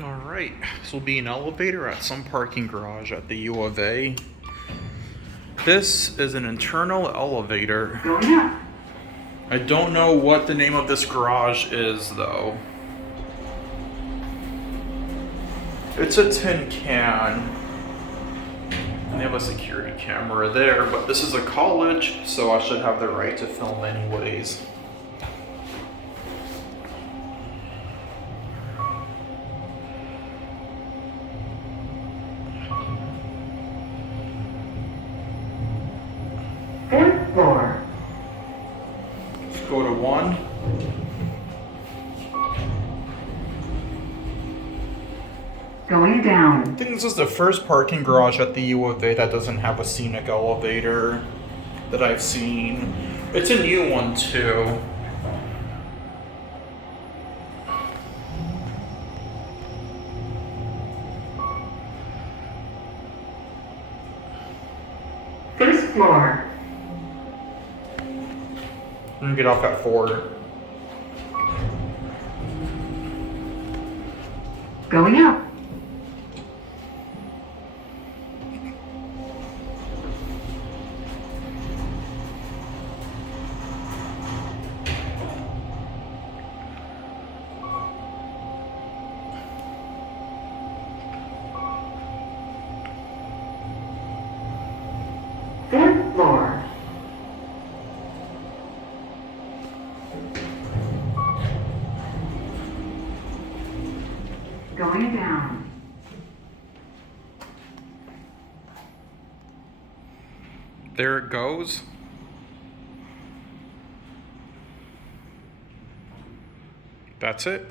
Alright, this will be an elevator at some parking garage at the U of A. This is an internal elevator. I don't know what the name of this garage is though. It's a tin can. And they have a security camera there, but this is a college, so I should have the right to film anyways. Fourth floor. Let's go to 1. Going down. I think this is the first parking garage at the U of A that doesn't have a scenic elevator that I've seen. It's a new one too. First floor. I'm gonna get off at 4. Going up. Fourth floor. Going down. There it goes. That's it.